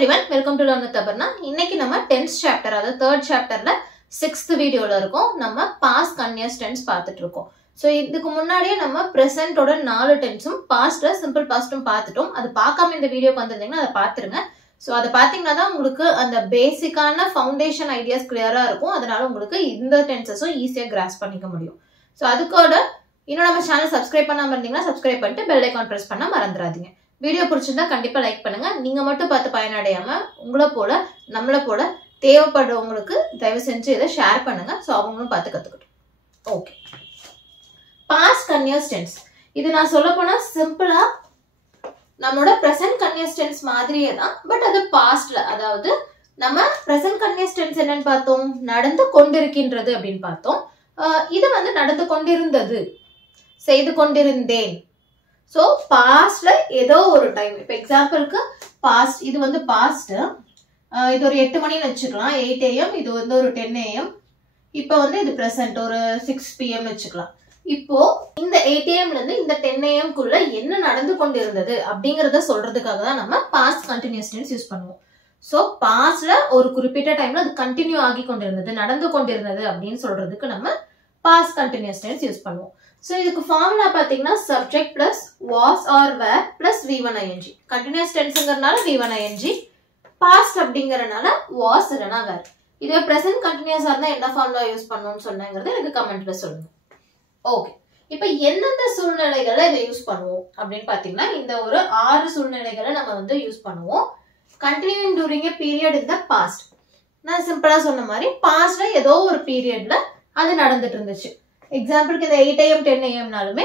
everyone, welcome to Learn with Aparna. இன்னைக்கு நம்ம 10th chapter அதாவது 3rd chapterல 6th வீடியோல இருக்கோம். நம்ம past continuous tense பார்த்துட்டு இருக்கோம். So இதுக்கு முன்னாடியே நம்ம present ஓட 4 tenseம் pastல simple pastம் பார்த்துட்டோம். அது பார்க்காம இந்த வீடியோக்கு வந்திருந்தீங்கன்னா அதை பார்த்துருங்க. So அதை பார்த்தீங்கன்னா தான் உங்களுக்கு அந்த பேசிக்கான ஃபவுண்டேஷன் ஐடியாஸ் கிளியரா இருக்கும். அதனால உங்களுக்கு இந்த டென்சஸும் ஈஸியா கிராஸ்ப் பண்ணிக்க முடியும். So அதுக்கோட இன்னும் நம்ம சேனல் சப்ஸ்கிரைப் பண்ணாம இருந்தீங்கன்னா சப்ஸ்கிரைப் பண்ணிட்டு பெல் ஐகான் பிரஸ் பண்ண மறந்துடாதீங்க. வீடியோ பிடிச்சிருந்தா கண்டிப்பா லைக் பண்ணுங்க. நீங்க மட்டும் பார்த்து பயனடையாம உங்களை போல நம்மள போல தேவைப்படுறவங்களுக்கு தயவு செஞ்சு இதை ஷேர் பண்ணுங்க. ஸோ அவங்களும் பார்த்து கத்துக்கட்டும். ஓகே, பாஸ்ட் கன்டினியூஸ் டென்ஸ் இது நான் சொல்ல போனா சிம்பிளா நம்மளோட பிரசன்ட் கன்டினியூஸ் டென்ஸ் மாதிரியே தான். பட் அது பாஸ்ட்ல, அதாவது நம்ம பிரசன்ட் கன்டினியூஸ் டென்ஸ் என்னன்னு பார்த்தோம், நடந்து கொண்டிருக்கின்றது அப்படின்னு பார்த்தோம். இது வந்து நடந்து கொண்டிருந்தது, செய்து கொண்டிருந்தேன். ஸோ பாஸ்ட்ல ஏதோ ஒரு டைம், இப்போ எக்ஸாம்பிளுக்கு பாஸ்ட் இது வந்து பாஸ்ட், இது ஒரு 8 மணின்னு வச்சுக்கலாம், 8 AM. இது வந்து ஒரு 10 AM. இப்போ வந்து இது ப்ரெசென்ட் ஒரு 6 PM வச்சுக்கலாம். இப்போ இந்த 8 AMல இருந்து இந்த 10 AM-க்குள்ள என்ன நடந்து கொண்டிருந்தது அப்படிங்கறத சொல்றதுக்காக தான் நம்ம பாஸ்ட் கண்டினியூஸ் டென்ஸ் யூஸ் பண்ணுவோம். ஸோ பாஸ்ட்ல ஒரு குறிப்பிட்ட டைம்ல அது கண்டினியூ ஆகி கொண்டிருந்தது, நடந்து கொண்டிருந்தது அப்படின்னு சொல்றதுக்கு நம்ம பாஸ்ட் கண்டினியூஸ் டென்ஸ் யூஸ் பண்ணுவோம். So இதுக்கு ஃபார்முலா பாத்தீங்கன்னா subject plus was or were plus V1 ing. Continuous டென்ஸ்ங்கறனால V1 ing, past அப்படிங்கறனால was இல்லனா were. இதுவே present கண்டினியூஸா இருந்தா என்ன ஃபார்முலா யூஸ் பண்ணனும்னு சொன்னேங்கறது எனக்கு கமெண்ட்ல சொல்லுங்க. ஓகே, இப்போ எந்தெந்த சூழ்நிலைகளை இதை யூஸ் பண்ணுவோம் அப்படின்னு பாத்தீங்கன்னா இந்த ஒரு 6 சூழ்நிலைகளை நம்ம வந்து யூஸ் பண்ணுவோம். continuing during a period in the past. நான் சிம்பிளா சொன்ன மாதிரி பாஸ்ட்ல ஏதோ ஒரு பீரியட்ல அது நடந்துட்டு இருந்துச்சு. எக்ஸாம்பிளுக்கு இந்த 8 AM 10 AM-நாலுமே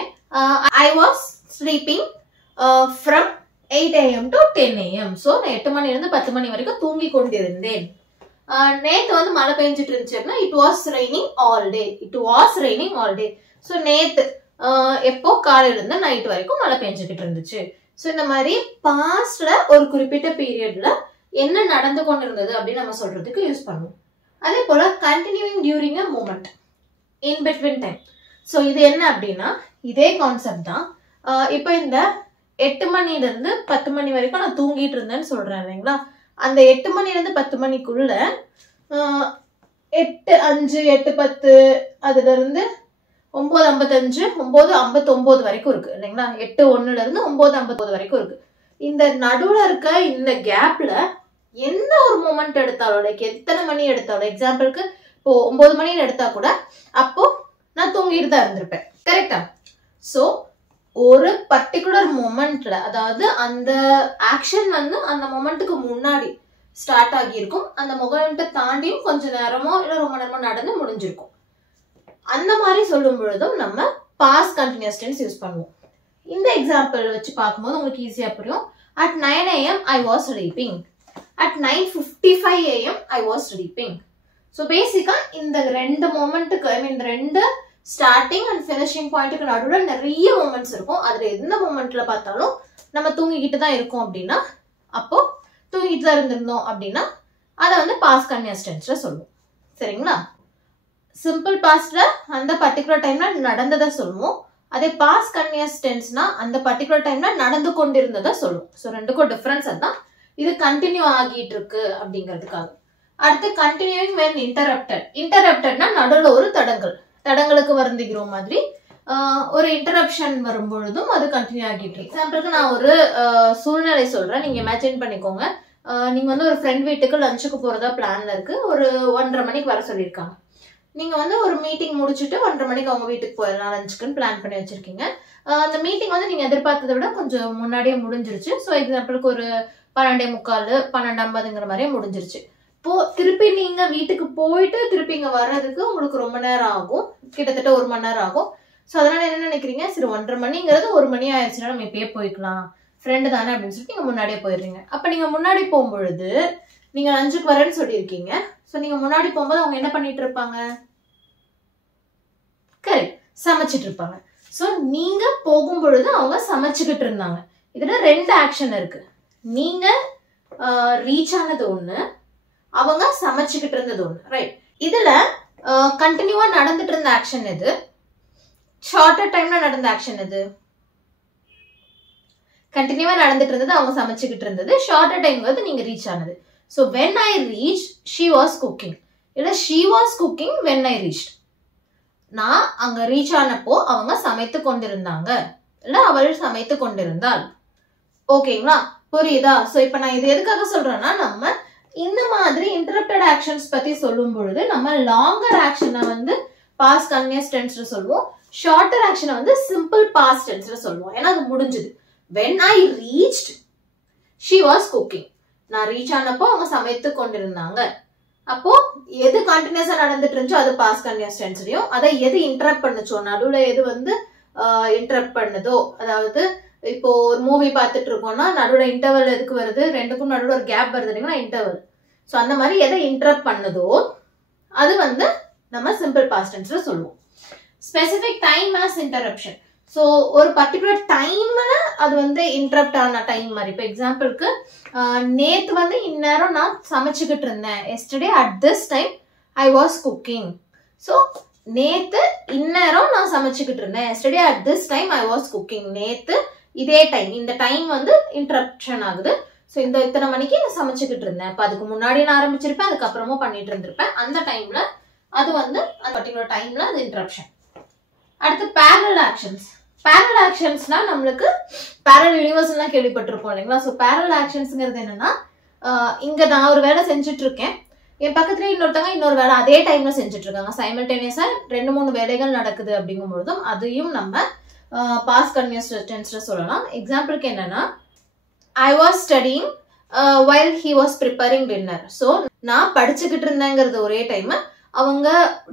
I was sleeping from 8 AM to 10 AM. So நான் 8 மணிலிருந்து 10 மணி வரைக்கும் தூங்கி கொண்டிருந்தேன். நேத்து வந்து மழை பெஞ்சிட்டு இருந்துச்சுன்னா it was raining all day. It was raining all day. So நேத்து எப்போ காலையில இருந்து நைட் வரைக்கும் மழை பெஞ்சுக்கிட்டு இருந்துச்சு. ஸோ இந்த மாதிரி பாஸ்ட்ல ஒரு குறிப்பிட்ட பீரியட்ல என்ன நடந்து கொண்டிருந்தது அப்படின்னு நம்ம சொல்றதுக்கு யூஸ் பண்ணுவோம். அதே போல continuing during a moment, in between time. So இது என்ன அப்படின்னா இதே கான்செப்ட் தான். இப்போ இந்த 8 மணில இருந்து 10 மணி வரைக்கும் நான் தூங்கிட்டு இருந்தேன்னு சொல்றேன் இல்லைங்களா. அந்த 8 மணில இருந்து 10 மணிக்குள்ள 8:05 8:10 அதுல இருந்து 9:55 9:59 வரைக்கும் இருக்கு இல்லைங்களா. 8:01 இருந்து 9:59 வரைக்கும் இருக்கு. இந்த நடுவுல இருக்க இந்த கேப்ல எந்த ஒரு மூமெண்ட் எடுத்தாலும், லைக் எத்தனை மணி எடுத்தாலும், எக்ஸாம்பிளுக்கு இப்போ 9 மணின்னு எடுத்தா கூட அப்போ நான் தூங்கிட்டு தான் இருந்திருப்பேன், கரெக்டா. சோ ஒரு பர்டிகுலர் மொமெண்ட்ல, அதாவது அந்த ஆக்ஷன் வந்து அந்த மொமெண்ட்டுக்கு முன்னாடி ஸ்டார்ட் ஆகியிருக்கும், அந்த மொமெண்ட்டை தாண்டியும் கொஞ்ச நேரமோ இல்ல ரொம்ப நேரமோ நடந்து முடிஞ்சிருக்கும். அந்த மாதிரி சொல்லும் பொழுதும் நம்ம பாஸ்ட் கண்டினியூஸ் டென்ஸ் யூஸ் பண்ணுவோம். இந்த எக்ஸாம்பிள் வச்சு பார்க்கும்போது உங்களுக்கு ஈஸியா புரியும். At 9 AM I was sleeping. At 9:55 AM I was sleeping. So பேசிக்கா இந்த ரெண்டு மொமெண்ட்டுக்கு, ஐ மீன் ரெண்டு ஸ்டார்டிங் அண்ட் ஃபினிஷிங் பாயிண்ட்டுக்கு நடுவில் நிறைய மொமெண்ட்ஸ் இருக்கும். அதுல எந்த மொமெண்ட்ல பார்த்தாலும் நம்ம தூங்கிக்கிட்டு தான் இருக்கோம் அப்படின்னா, அப்போ தூங்கிட்டு தான் இருந்திருந்தோம் அப்படின்னா அதை வந்து பாஸ்ட் கண்டினியூஸ் டென்ஸ்ல சொல்லுவோம். சரிங்களா. சிம்பிள் பாஸ்ட்ல அந்த பர்டிகுலர் டைம்ல நடந்ததை சொல்லுவோம். அதே பாஸ்ட் கண்டினியூஸ் டென்ஸ்னா அந்த பர்டிகுலர் டைம்ல நடந்து கொண்டிருந்ததை சொல்லுவோம். ஸோ ரெண்டுக்கும் டிஃபரன்ஸ் அதுதான். இது கண்டினியூ ஆகிட்டு இருக்கு அப்படிங்கிறதுக்காக. அடுத்து கண்டினியூவிங் when interrupted. இன்டரப்டட்னா நடுவுல ஒரு தடங்களுக்கு வருந்துகிற மாதிரி ஒரு இன்டரப்ஷன் வரும் பொழுதும் அது கண்டினியூ ஆகிட்டு இருக்கு. எக்ஸாம்பிளுக்கு நான் ஒரு சூழ்நிலை சொல்றேன், நீங்க இமேஜின் பண்ணிக்கோங்க. நீங்க வந்து ஒரு ஃப்ரெண்ட் வீட்டுக்கு லஞ்சுக்கு போறதா பிளான்ல இருக்கு. ஒரு 1:30 மணிக்கு வர சொல்லியிருக்காங்க. நீங்க வந்து ஒரு மீட்டிங் முடிச்சுட்டு 1:30 மணிக்கு அவங்க வீட்டுக்கு போயிடலாம் லஞ்சுக்குன்னு பிளான் பண்ணி வச்சிருக்கீங்க. அந்த மீட்டிங் வந்து நீங்க எதிர்பார்த்ததை விட கொஞ்சம் முன்னாடியே முடிஞ்சிருச்சு. ஸோ எக்ஸாம்பிளுக்கு ஒரு 12:45 12:50 மாதிரியே முடிஞ்சிருச்சு. இப்போ திருப்பி நீங்க வீட்டுக்கு போயிட்டு திருப்பி இங்க வர்றதுக்கு உங்களுக்கு ரொம்ப நேரம் ஆகும், கிட்டத்தட்ட 1 மணி நேரம் ஆகும். ஸோ அதனால என்ன நினைக்கிறீங்க, சரி 1:30 மணிங்கிறது 1 மணி ஆயிடுச்சுன்னா நம்ம இப்பயே போய்க்கலாம், ஃப்ரெண்டு தானே அப்படின்னு சொல்லிட்டு நீங்க முன்னாடியே போயிடுறீங்க. அப்ப நீங்க முன்னாடி போகும்பொழுது நீங்க லஞ்சுக்கு வரேன்னு சொல்லியிருக்கீங்க. ஸோ நீங்க முன்னாடி போகும்போது அவங்க என்ன பண்ணிட்டு இருப்பாங்க, கரெக்ட், சமைச்சிட்டு இருப்பாங்க. ஸோ நீங்க போகும் பொழுது அவங்க சமைச்சுக்கிட்டு இருந்தாங்க. இதுல 2 ஆக்ஷன் இருக்கு. நீங்க ரீச் ஆனது ஒண்ணு, அவங்க சமைச்சுக்கிட்டு இருந்தது ஒண்ணு, ரைட். இதுல கண்டினியூவா நடந்துட்டு இருந்த ஆக்ஷன் எது, ஷார்ட்டர் டைம்ல நடந்த ஆக்ஷன் எது, கண்டினியூவா நடந்துட்டு இருந்தது, அவங்க சமைச்சுக்கிட்டு இருந்தது. ஷார்ட்டர் டைம் வந்து நீங்க ரீச் ஆனது. So when I reach she was cooking, இல்ல she was cooking when I reach. நான் அங்க ரீச் ஆனப்போ அவங்க சமைத்து கொண்டிருந்தாங்க, இல்ல அவள் சமைத்து கொண்டிருந்தாள். ஓகேங்களா, புரியுதா? சோ இப்ப நான் இது எதுக்காக சொல்றேன்னா, நம்ம இந்த மாதிரி இன்டரப்டட் ஆக்ஷன்ஸ் பத்தி சொல்லும் பொழுது நம்ம லாங்கர் ஆக்ஷனை வந்து பாஸ்ட் கன்டினியூஸ் டென்ஸ்ல சொல்லுவோம், ஷார்ட்டர் ஆக்ஷனை வந்து சிம்பிள் பாஸ்ட் டென்ஸ்ல சொல்லுவோம். ஏன்னா அது முடிஞ்சது. when I reached she was cooking, நான் ரீச் ஆனப்போ அவங்க சமைத்து கொண்டிருந்தாங்க. அப்போ எது கண்டினியூஸா நடந்துட்டு இருந்துச்சோ அது பாஸ்ட் கன்டினியூஸ் டென்ஸ்லயும், அதை எது இன்டரப்ட் பண்ணுச்சோ, நடுவுல எது வந்து இன்டரப்ட் பண்ணுதோ, அதாவது இப்போ ஒரு மூவி பார்த்துட்டு இருக்கோம்னா நடுவுல இன்டர்வல் எதுக்கு வருது, ரெண்டுக்கும் நடுவுல ஒரு கேப் வருது இல்லைங்களா, இன்டர்வல். ஸோ அந்த மாதிரி எதை இன்டரப்ட் பண்ணுதோ அது வந்து நம்ம சிம்பிள் பாஸ்ட் டென்ஸ்ல சொல்லுவோம். Specific time as interruption. So ஒரு பர்டிகுலர் டைம்ல அது வந்து இன்டரப்ட் ஆன டைம் மாதிரி. இப்போ எக்ஸாம்பிளுக்கு நேத்து வந்து இந்நேரம் நான் சமைச்சுக்கிட்டு இருந்தேன், yesterday at this time I was cooking. So நேத்து இந்நேரம் நான் சமைச்சுக்கிட்டு இருந்தேன், yesterday at this time I was cooking. நேத்து இதே டைம், இந்த டைம் வந்து இன்டரப்ஷன் ஆகுது. ஸோ இந்த இத்தனை மணிக்கு நான் சமைச்சுக்கிட்டு இருந்தேன், இப்போ அதுக்கு முன்னாடி நான் ஆரம்பிச்சிருப்பேன், அதுக்கப்புறமும் பண்ணிட்டு இருந்திருப்பேன். அந்த டைம்ல அது வந்து அந்த பர்டிகுலர் டைம்ல அது இன்டரப்ஷன். அடுத்து பேரலல் ஆக்ஷன்ஸ். பேரலல் ஆக்ஷன்ஸ்னா நம்மளுக்கு பேரலல் யூனிவர்ஸ்லாம் கேள்விப்பட்டிருப்போம் இல்லைங்களா. ஸோ பேரலல் ஆக்ஷன்ஸ்ங்கிறது என்னன்னா, இங்க நான் ஒரு வேலை செஞ்சுட்டு இருக்கேன், என் பக்கத்துல இன்னொருத்தவங்க இன்னொரு வேலை அதே டைம்ல செஞ்சுட்டு இருக்காங்க, சைமல்டேனியஸா 2-3 வேலைகள் நடக்குது அப்படிங்கும் பொழுதும் அதையும் நம்ம பாஸ்ட் கன்டினியூஸ் டென்ஸ்ல சொல்லலாம். எக்ஸாம்பிளுக்கு என்னன்னா, I was studying while he was preparing dinner. So நான் படிச்சுக்கிட்டு இருந்தேங்கிறது ஒரே டைம், அவங்க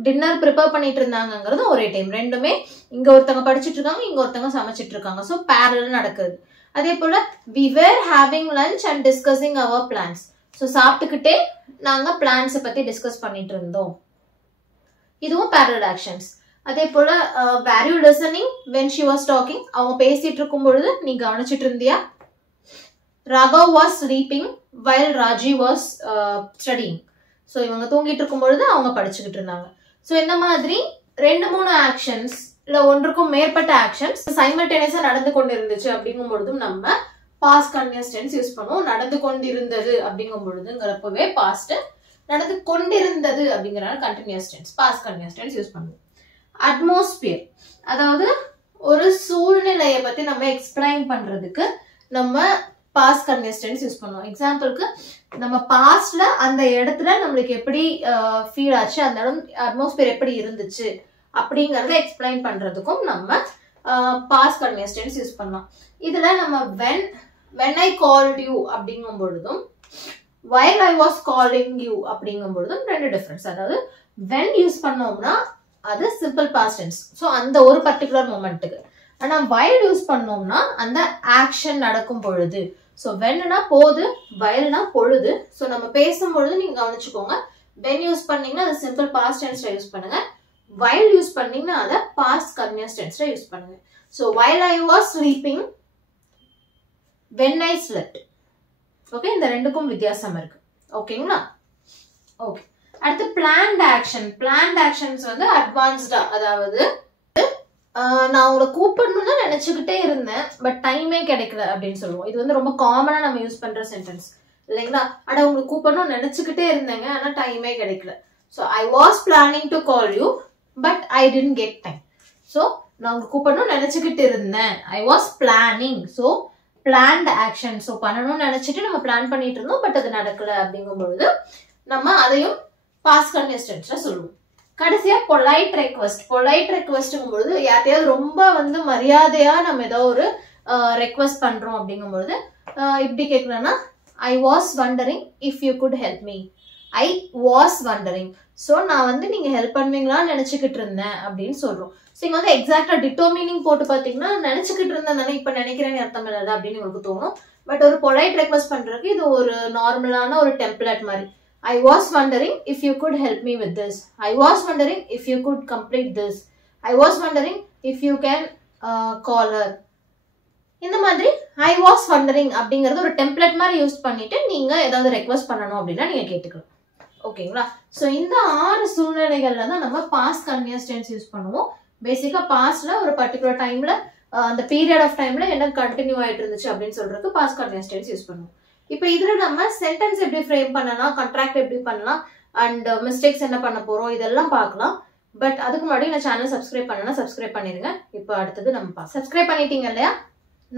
டின்னர் ப்ரிப்பேர் பண்ணிட்டு இருந்தாங்கிறது ஒரே டைம். ரெண்டுமே இங்க ஒருத்தவங்க படிச்சுட்டு இருக்காங்க, இங்க ஒருத்தவங்க சமைச்சிட்டு இருக்காங்க. ஸோ பேரலல் நடக்குது. அதே போல we were having lunch and discussing our plans. So சாப்பிட்டுக்கிட்டே நாங்க பிளான்ஸை பத்தி டிஸ்கஸ் பண்ணிட்டு இருந்தோம். இதுவும் பேரலல் ஆக்ஷன்ஸ். அதே போல were you listening when she was talking, அவங்க பேசிட்டு இருக்கும் பொழுது நீ கவனிச்சிட்டு இருந்தியா. Raghav was sleeping while Raji was studying. So இவங்க தூங்கிட்டு இருக்கும் பொழுது அவங்க படிச்சுக்கிட்டு இருந்தாங்க. ஸோ இந்த மாதிரி 2-3 ஆக்ஷன்ஸ் இல்ல ஒன்றுக்கும் மேற்பட்ட ஆக்ஷன்ஸ் சைமல்டேனியஸா நடந்து கொண்டு இருந்துச்சு அப்படிங்கும் பொழுதும் நம்ம பாஸ்ட் கன்டினியூஸ் டென்ஸ் யூஸ் பண்ணுவோம். நடந்து கொண்டிருந்தது அப்படிங்கும் பொழுதுங்கிறப்பவே பாஸ்ட், நடந்து கொண்டிருந்தது அப்படிங்கிறனால continuous tense, past continuous tense use பண்ணுவோம். அட்மாஸ்பியர், அதாவது ஒரு சூழ்நிலையை பத்தி நம்ம எக்ஸ்பிளைன் பண்றதுக்கு நம்ம பாஸ்ட் கன்டினியூஸ் டென்ஸ் யூஸ் பண்ணுவோம். எக்ஸாம்பிளுக்கு நம்ம பாஸ்ட்ல அந்த இடத்துல நம்மளுக்கு எப்படி ஃபீல் ஆச்சு, அந்த இடம் அட்மாஸ்பியர் எப்படி இருந்துச்சு அப்படிங்கறத எக்ஸ்பிளைன் பண்றதுக்கும் நம்ம பாஸ்ட் கன்டினியூஸ் டென்ஸ் யூஸ் பண்ணலாம். இதுல நம்ம when I called you அப்படிங்கும் பொழுதும் while I was calling you அப்படிங்கும் பொழுதும் ரெண்டு டிஃபரன்ஸ். அதாவது when யூஸ் பண்ணோம்னா அது சிம்பிள் பாஸ்ட் டென்ஸ், ஸோ அந்த ஒரு பர்டிகுலர் மொமெண்ட்டுக்கு. ஆனா while யூஸ் பண்ணோம்னா அந்த ஆக்ஷன் நடக்கும் பொழுது. ஸோ வென்னா போது, whileனா பொழுது. ஸோ நம்ம பேசும் பொழுது நீங்க கவனிச்சுக்கோங்க, when யூஸ் பண்ணீங்கன்னா அது சிம்பிள் பாஸ்ட் டென்ஸ்ல யூஸ் பண்ணுங்க, while யூஸ் பண்ணீங்கன்னா அதை பாஸ்ட் கன்டினியூஸ் டென்ஸ்ல யூஸ் பண்ணுங்க. So while I was sleeping, when I slept. Okay, இந்த ரெண்டுக்கும் வித்தியாசம் இருக்கு. ஓகேங்களா? ஓகே, அடுத்து பிளான்ட் ஆக்ஷன். பிளான்ட் ஆக்ஷன்ஸ் வந்து அட்வான்ஸ்டா, அதாவது நான் உங்களை கூப்பிடணும்னு நினைச்சுக்கிட்டே இருந்தேன் பட் டைமே கிடைக்கல அப்படின்னு சொல்லுவோம். இது வந்து ரொம்ப காமனா நம்ம யூஸ் பண்ற சென்டென்ஸ் இல்லைங்களா. அட உங்களுக்கு கூப்பிடணும்னு நினைச்சுக்கிட்டே இருந்தேங்க, ஆனா டைமே கிடைக்கல. So I was planning to call you but I didn't get time. So நான் உங்களுக்கு கூப்பிடணும்னு நினைச்சுக்கிட்டு இருந்தேன், I was planning. So plant action. So பண்ணணும்னு நினைச்சிட்டு நம்ம பிளான் பண்ணிட்டு இருந்தோம் பட் அது நடக்கல அப்படிங்கும் பொழுது நம்ம அதையும் பாஸ்ட் கன்டினியூஸ் டென்ஸ்ல சொல்லுவோம். கடைசியா பொலைட் ரெக்வெஸ்ட். பொலைட் ரெக்வெஸ்ட்ங்கும் பொழுது யார்ட்டையாவது ரொம்ப வந்து மரியாதையா நம்ம ஏதோ ஒரு ரெக்வெஸ்ட் பண்றோம் அப்படிங்கும் பொழுது இப்படி கேட்கலன்னா, I was wandering if you good help me. I was wandering. So நான் வந்து நீங்க ஹெல்ப் பண்ணுவீங்களான்னு நினைச்சுக்கிட்டு இருந்தேன் அப்படின்னு சொல்றோம். ஸோ இங்க வந்து எக்ஸாக்டா டிட்டோ மீனிங் போட்டு பாத்தீங்கன்னா நினைச்சுக்கிட்டு இருந்தேன் தானே, இப்ப நினைக்கிறேன்னு அர்த்தம் இல்லை அப்படின்னு உங்களுக்கு தோணும். பட் ஒரு பொலைட் ரெக்வெஸ்ட் பண்றதுக்கு இது ஒரு நார்மலான ஒரு டெம்ப்ளேட் மாதிரி. I was wondering if you could help me with this. I was wondering if you could complete this. I was wondering if you can call her. இந்த மாதிரி I was wondering அப்படிங்கறது ஒரு டெம்ப்ளேட் மாதிரி use பண்ணிட்டு நீங்க ஏதாவது request பண்ணணும் அப்படின்னா நீங்க கேட்டுக்கலாம். ஓகேங்களா? ஸோ இந்த 6 சூழ்நிலைகள்ல தான் நம்ம பாஸ்ட் கன்டினியூஸ் டென்ஸ் யூஸ் பண்ணுவோம். பேசிக்கா பாஸ்ட்ல ஒரு பர்டிகுலர் டைம்ல அந்த பீரியட் ஆஃப் டைம்ல என்ன கண்டினியூ ஆயிட்டு இருந்துச்சு அப்படின்னு சொல்றதுக்கு பாஸ்ட் கண்டினியூஸ் டென்ஸ் யூஸ் பண்ணுவோம். இப்போ இதுல நம்ம சென்டென்ஸ் எப்படி ஃப்ரேம் பண்ணலாம், கான்ட்ராக்ட் எப்படி பண்ணலாம் அண்ட் மிஸ்டேக்ஸ் என்ன பண்ண போறோம் இதெல்லாம் பார்க்கலாம். பட் அதுக்கு முன்னாடி நான் சேனல் சப்ஸ்கிரைப் பண்ணனா சப்ஸ்கிரைப் பண்ணிருங்க. இப்போ அடுத்தது நம்ம சப்ஸ்கிரைப் பண்ணிட்டீங்க இல்லையா?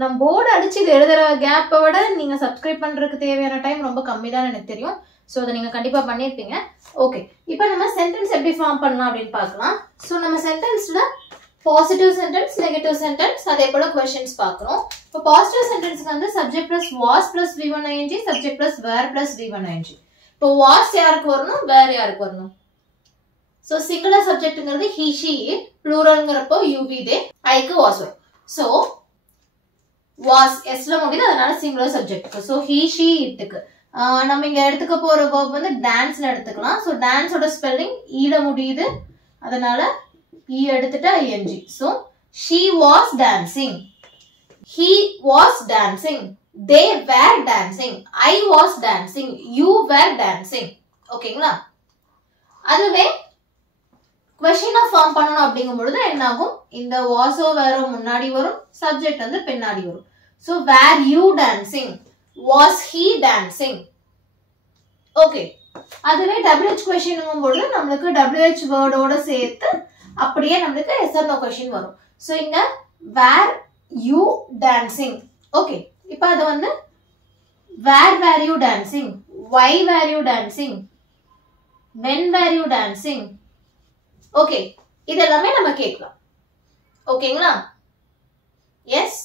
நம்ம போர்டு அடிச்சு இது எழுதுற கேப்பை விட நீங்க சப்ஸ்கிரைப் பண்றதுக்கு தேவையான டைம் ரொம்ப கம்மி தான் எனக்கு தெரியும். ஸோ அதை நீங்க கண்டிப்பா பண்ணிருப்பீங்க. ஓகே, இப்போ நம்ம சென்டென்ஸ் எப்படி ஃபார்ம் பண்ணலாம் அப்படின்னு பார்க்கலாம். ஸோ நம்ம சென்டென்ஸ்ல பாசிட்டிவ் சென்டென்ஸ், நெகட்டிவ் சென்டென்ஸ், அதே போல क्वेश्चंस பார்க்கிறோம். இப்போ பாசிட்டிவ் சென்டென்ஸ்க்கு வந்து subject plus was plus V1 ing, subject plus were plus V1 ing. இப்போ வாஸ் யாருக்கு வரணும், வேர் யாருக்கு வரணும்? ஸோ சிங்குலர் சப்ஜெக்ட்ங்கிறது he she it, ப்ளூரல்ங்கிறப்போ you we they, ஐக்கு வாஸ் வரும். ஸோ வாஸ் எஸ்ல முடியுது, அதனால singular subject. So he she itக்கு நம்ம இங்க எடுத்துக்க போற verb வந்து டான்ஸ்ல எடுத்துக்கலாம். ஸோ டான்ஸோட ஸ்பெல்லிங் ஈல முடியுது, அதனால ஈ எடுத்துட்டு ing. So she was dancing, he was dancing, they were dancing, I was dancing, you were dancing. ஓகேங்களா? அதுவே क्वेश्चन ஃபார்ம் பண்ணனும் அப்படிங்கும் பொழுது என்ன ஆகும், இந்த வாஸோ வேரோ முன்னாடி வரும், சப்ஜெக்ட் வந்து பின்னாடி வரும். So were you dancing, was he dancing. Okay, அதுவே WH கொஸ்டின்ங்கும் பொழுது நம்மளுக்கு WH வேர்டோட சேர்த்து அப்படியே நம்மளுக்கு yes or no கொஸ்டின் வரும். ஸோ இங்க were you dancing. ஓகே, இப்போ அது வந்து where were you dancing, why were you dancing, when were you dancing. Okay, இதெல்லாமே நம்ம கேட்கலாம். ஓகேங்களா? எஸ்.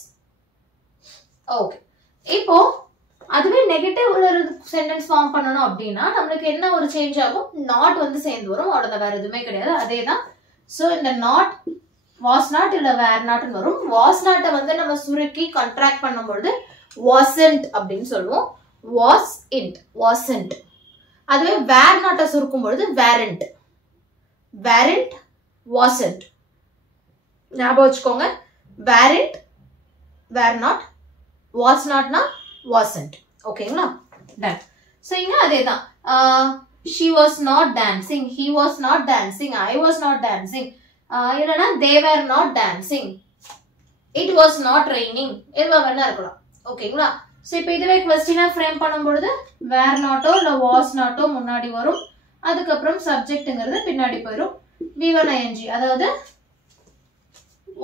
ஓகே, இப்போ அதுவே நெகட்டிவ் சென்டென்ஸ் ஃபார்ம் பண்ணணும் அப்படின்னா நம்மளுக்கு என்ன ஒரு சேஞ்ச் ஆகும், நாட் வந்து சேர்ந்து வரும், அவ்வளவுதான், வேற எதுவுமே கிடையாது, அதே தான். ஸோ இந்த நாட் வாஸ் நாட் இல்ல வேர் நாட்னு வரும். வாஸ் நாட்டை வந்து நம்ம சுருக்கி கண்ட்ராக்ட் பண்ணும்பொழுது wasn't அப்படின்னு சொல்லுவோம், was int, wasn't. அதுவே வேர் நாட்டை சுருக்கும் பொழுது weren't, weren't, wasn't. ஞாபகம் வச்சுக்கோங்க, weren't, were not, was notனா wasn't. ஓகேங்களா? டன். ஸோ இங்க அதே தான், she was not dancing, he was not dancing, I was not dancing, இல்லைன்னா they were not dancing, it was not raining. எதுவா வேணா இருக்கலாம். ஓகேங்களா? ஸோ இப்போ இதுவே கொஸ்டினா ஃப்ரேம் பண்ணும்பொழுது வேர் நாட்டோ இல்லை வாஸ் நாட்டோ முன்னாடி வரும், அதுக்கப்புறம் சப்ஜெக்ட்ங்கிறது பின்னாடி போயிடும். V1 ing, அதாவது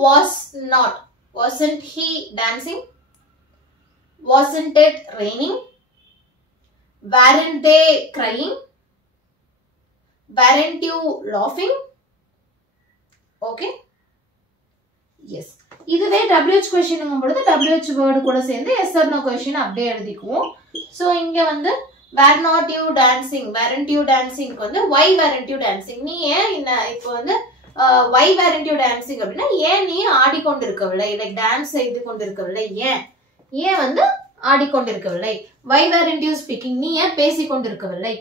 was not, wasn't he dancing, wasn't it raining, weren't they crying, weren't you laughing. Okay, yes. இதுவே WH கொஸ்டின்ங்கும் பொழுது WH வேர்டு கூட சேர்ந்து எஸ் ஆர் நோ கொஸ்டின் அப்படியே எழுதிக்குவோம். ஸோ இங்க வந்து were not you dancing, weren't you dancing வந்து why weren't you dancing, நீ ஏன் இப்போ வந்து why weren't you dancing அப்படின்னா ஏன் நீ ஆடிக்கொண்டிருக்கவில்லை, லைக் டான்ஸ் செய்து கொண்டிருக்கவில்லை, ஏன் வந்து ஆடிக்கொண்டிருக்கவில்லை. why weren't you speaking, நீ ஏன் பேசிக் கொண்டிருக்கவில்லை.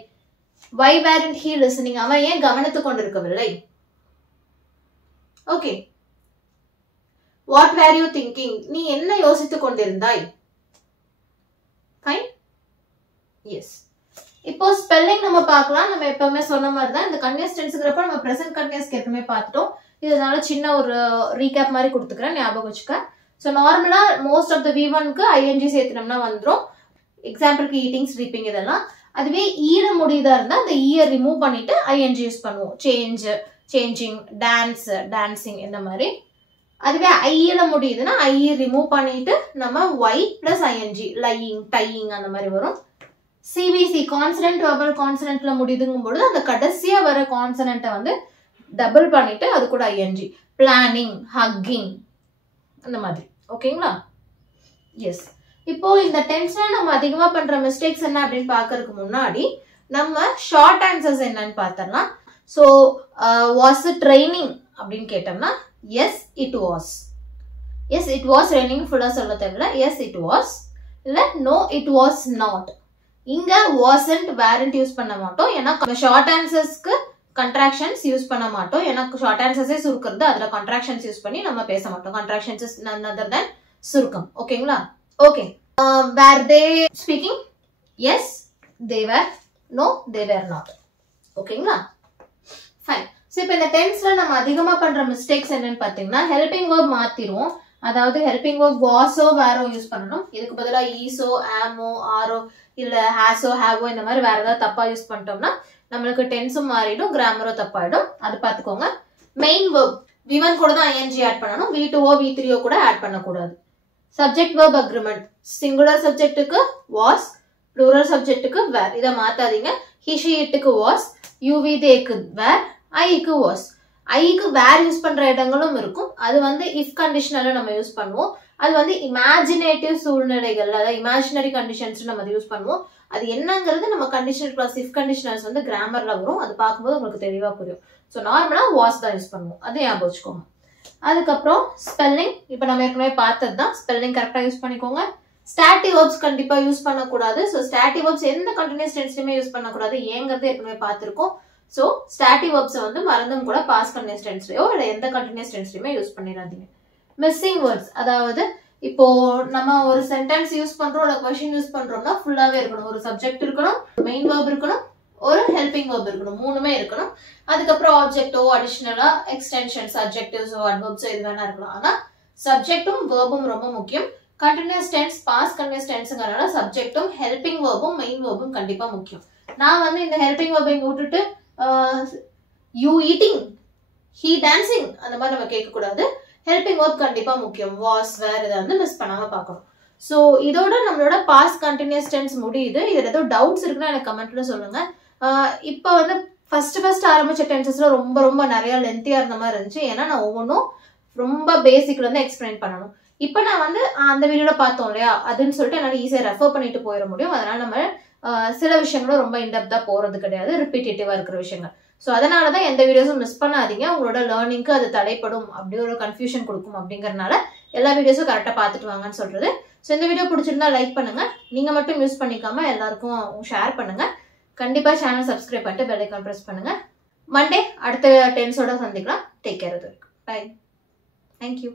why weren't he listening, அவன் ஏன் கவனித்துக் கொண்டிருக்கவில்லை. Okay, what were you thinking, நீ என்ன யோசித்துக் கொண்டிருந்தாய். ஃபைன். எஸ். இப்போ ஸ்பெல்லிங் நம்ம பார்க்கலாம். நம்ம எப்பவுமே சொன்ன மாதிரி தான், இந்த கன்டினியூஸ் டென்ஸ்ங்கிறப்ப நம்ம பிரசன்ட் கன்டினியூஸ்க்கு ஏற்கனவே பார்த்துட்டோம். இதனால சின்ன ஒரு ரீகேப் மாதிரி கொடுத்துக்கிறேன், ஞாபகம் வச்சுக்க. ஸோ நார்மலா மோஸ்ட் ஆஃப் த V1க்கு ING சேர்த்துனோம்னா வந்துடும். எக்ஸாம்பிளுக்கு ஈட்டிங், ஸ்லீப்பிங் இதெல்லாம். அதுவே ஈர முடியுதா இருந்தா அந்த ஈயை ரிமூவ் பண்ணிட்டு ING யூஸ் பண்ணுவோம். சேஞ்ச், சேஞ்சிங், டான்ஸ், டான்சிங் இந்த மாதிரி. அதுவே ஐயில முடியுதுன்னா ஐ ரிமூவ் பண்ணிட்டு நம்ம Y plus ING, lying, dying அந்த மாதிரி வரும். CVC, கான்சனன்ட் வெர்பல் கான்சனன்ட்ல முடியுதுங்கும் பொழுது அந்த கடைசியா வர கான்சனன்ட்டை வந்து டபுள் பண்ணிட்டு அது கூட ING. பிளானிங், ஹக்கிங் அந்த மாதிரி. ஓகேங்களா? எஸ். இப்போ இந்த டென்ஸ்ல நம்ம அதிகமா பண்ற மிஸ்டேக்ஸ் என்ன அப்படின்னு பாக்குறதுக்கு முன்னாடி நம்ம ஷார்ட் ஆன்சர்ஸ் என்னன்னு பார்த்தோம்னா, ஸோ வாஸ் இட் ட்ரைனிங் அப்படின்னு கேட்டோம்னா S it was. S it was training ஃபுல்லா சொல்ல தேவையில்ல, எஸ் இட் வாஸ். இல்ல நோ இட் வாஸ் நாட். இங்க wasn't, weren't யூஸ் பண்ண மாட்டோம், ஏன்னா ஷார்ட் ஆன்சர்ஸ்க்கு கண்ட்ராக்ஷன்ஸ் யூஸ் பண்ண மாட்டோம். ஏன்னா ஷார்ட் ஆன்சர்ஸே சுருக்கிறது, அதுல கண்ட்ராக்ஷன்ஸ் யூஸ் பண்ணி நம்ம பேச மாட்டோம். Contractions is none other than சுருக்கம். ஓகேங்களா? Okay. were they speaking? yes they were, no they were not. ஓகேங்களா? ஃபைன். ஸோ இப்போ இந்த டென்ஸ்ல நம்ம அதிகமா பண்ற மிஸ்டேக்ஸ் என்னன்னு பாத்தீங்கன்னா ஹெல்பிங் வேர்ப் மாத்திருவோம். அதாவது ஹெல்பிங் வேர்ப் வாஸோ வேரோ யூஸ் பண்ணணும். இதுக்கு பதிலாக ஈஸோ ஆமோ ஆரோ இல்ல ஹேஸோ ஹேவோ இந்த மாதிரி வேற ஏதாவது தப்பா யூஸ் பண்ணிட்டோம்னா நம்மளுக்கு டென்ஸும் மாறிடும், கிராமரும் தப்பாயிடும். அது பார்த்துக்கோங்க. மெயின் வேர்ப் V1 கூட தான் ING ஆட் பண்ணணும். V2ஓ V3ஓ கூட ஆட் பண்ணக்கூடாது. சப்ஜெக்ட் வேர்ப் அக்ரிமெண்ட் சிங்குலர் சப்ஜெக்ட்டுக்கு வாஸ், ப்ளூரல் சப்ஜெக்ட்டுக்கு வேர். இதை மாத்தாதீங்க. ஹி ஷி இட்டுக்கு வாஸ், யூவி தேக்கு வேர், ஐக்கு வாஸ். ஐக்கு வேர் யூஸ் பண்ற இடங்களும் இருக்கும். அது வந்து இஃப் கண்டிஷனல நம்ம யூஸ் பண்ணுவோம். அது வந்து இமேஜினேட்டிவ் சூழ்நிலைகள், அதாவது இமேஜினரி கண்டிஷன்ஸ் நம்ம யூஸ் பண்ணுவோம். அது என்னங்கிறது நம்ம கண்டிஷனல் பிளஸ் இஃப் கண்டிஷனல்ஸ் வந்து கிராமர்ல வரும். அது பார்க்கும்போது உங்களுக்கு தெளிவா புரியும். ஸோ நார்மலா வாஸ் தான் யூஸ் பண்ணுவோம். அது ஞாபகம் வச்சுக்கோங்க. அதுக்கப்புறம் ஸ்பெல்லிங் இப்போ நம்ம ஏற்கனவே பார்த்தது தான். ஸ்பெல்லிங் கரெக்டா யூஸ் பண்ணிக்கோங்க. ஸ்டாட்டிவ் வேர்ப்ஸ் கண்டிப்பா யூஸ் பண்ணக்கூடாது. ஸோ ஸ்டாட்டிவ் வேர்ப்ஸ் எந்த கண்டினியூஸ் டென்ஸ்லயுமே யூஸ் பண்ணக்கூடாது. ஏங்கிறது ஏற்கனவே பார்த்திருக்கோம். ஸோ ஸ்டாட்டிவ் வேர்ப்ஸை வந்து மறந்தும் கூட பாஸ்ட் கண்டினியூஸ் டென்ஸ்லயோ இல்லை எந்த கண்டினியூஸ் டென்ஸ்லயுமே யூஸ் பண்ணிடாதீங்க. மிஸ்ஸிங் வேர்ட்ஸ், அதாவது இப்போ நம்ம ஒரு சென்டென்ஸ் யூஸ் பண்றோம் இல்லை கொஸ்டின் யூஸ் பண்றோம்னா ஃபுல்லாவே இருக்கணும். ஒரு சப்ஜெக்ட் இருக்கணும், மெயின் வேர்ப் இருக்கணும், ஒரு ஹெல்பிங் வேர்ப் இருக்கணும். மூணுமே இருக்கணும். அதுக்கப்புறம் ஆப்ஜெக்டோ அடிஷனலா எக்ஸ்டென்ஷன்ஸ் அட்ஜெக்டிவ்ஸோ அட்வர்ப்ஸோ இது வேணா இருக்கலாம். ஆனா சப்ஜெக்டும் வேர்பும் ரொம்ப முக்கியம். கண்டினியூஸ் டென்ஸ் பாஸ்ட் கண்டினியூஸ் டென்ஸ்ங்கறனால சப்ஜெக்டும் ஹெல்பிங் வேர்பும் மெயின் வேர்பும் கண்டிப்பா முக்கியம். நான் வந்து இந்த ஹெல்பிங் வேர்பை விட்டுட்டு யூ ஈட்டிங், ஹீ டான்சிங் அந்த மாதிரி நம்ம கேட்க கூடாது. ஹெல்பிங் வேர்ப் கண்டிப்பா முக்கியம். வாஸ் வேர் இதை வந்து மிஸ் பண்ணாம பார்க்கணும். ஸோ இதோட நம்மளோட பாஸ்ட் கண்டினியூஸ் டென்ஸ் முடியுது. இதுல ஏதோ டவுட்ஸ் இருக்குன்னா எனக்கு கமெண்ட்ல சொல்லுங்க. இப்போ வந்து ஃபர்ஸ்ட் ஆரம்பிச்ச டென்சஸ்ல ரொம்ப ரொம்ப நிறைய லென்த்தியா இருந்த மாதிரி இருந்துச்சு. ஏன்னா நான் ஒவ்வொன்றும் ரொம்ப பேசிக்ல இருந்து எக்ஸ்பிளைன் பண்ணணும். இப்போ நான் வந்து அந்த வீடியோல பார்த்தோம் இல்லையா, அதுன்னு சொல்லிட்டு என்னால் ஈஸியா ரெஃபர் பண்ணிட்டு போயிட முடியும். அதனால நம்ம சில விஷயங்களும் ரொம்ப இன்டெப்தா போறது கிடையாது, ரிப்பீட்டேட்டிவா இருக்கிற விஷயங்கள். ஸோ அதனாலதான் எந்த வீடியோஸும் மிஸ் பண்ணாதீங்க. உங்களோட லேர்னிங்க்கு அது தடைப்படும், அப்படி ஒரு கன்ஃபியூஷன் கொடுக்கும். அப்படிங்கறதுனால எல்லா வீடியோஸும் கரெக்டா பார்த்துட்டு வாங்கன்னு சொல்றது. ஸோ இந்த வீடியோ பிடிச்சிருந்தா லைக் பண்ணுங்க. நீங்க மட்டும் யூஸ் பண்ணிக்காம எல்லாருக்கும் ஷேர் பண்ணுங்க. கண்டிப்பா சேனல் சப்ஸ்கிரைப் பண்ணிட்டு பெல் ஐகான் பிரஸ் பண்ணுங்க. மண்டே அடுத்த டென்ஸோட சந்திக்கலாம். Take care. பை. தேங்க்யூ.